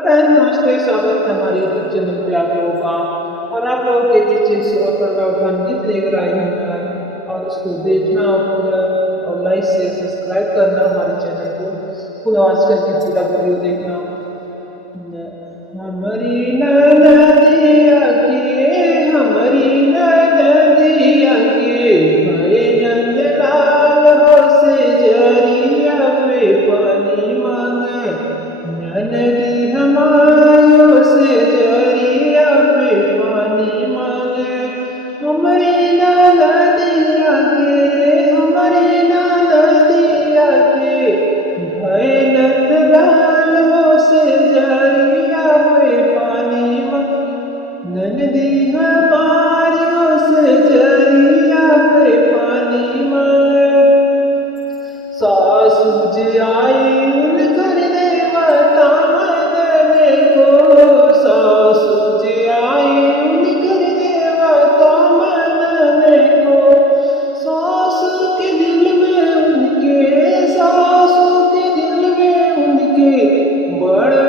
नमस्ते, स्वागत है हमारे यूट्यूब चैनल पे आप लोगों का। और आप लोगों के बीच श्रोता का हम गीत लेकर आए हैं और उसको देखना पूरा और लाइक से सब्सक्राइब करना हमारे चैनल को पूरा आज करके पूरा वीडियो देखना। हमारी नदिया के हमारी नदिया के भाई नंदलाल हो से जरिया पे पानी मांगे नदी हमारे से जरिया पे पानी मांगे। हमारी नदिया के हमारी नदिया के भाई नंदलाल हो से जरिया पे पानी मांगे नदी हमारे से जरिया पे पानी मांगे। सासू जी आई उनकर देवता मनने को सासू जी आई उनकर देवता मनने को सासू के दिल में उनके सासू के दिल में उनके बड़ा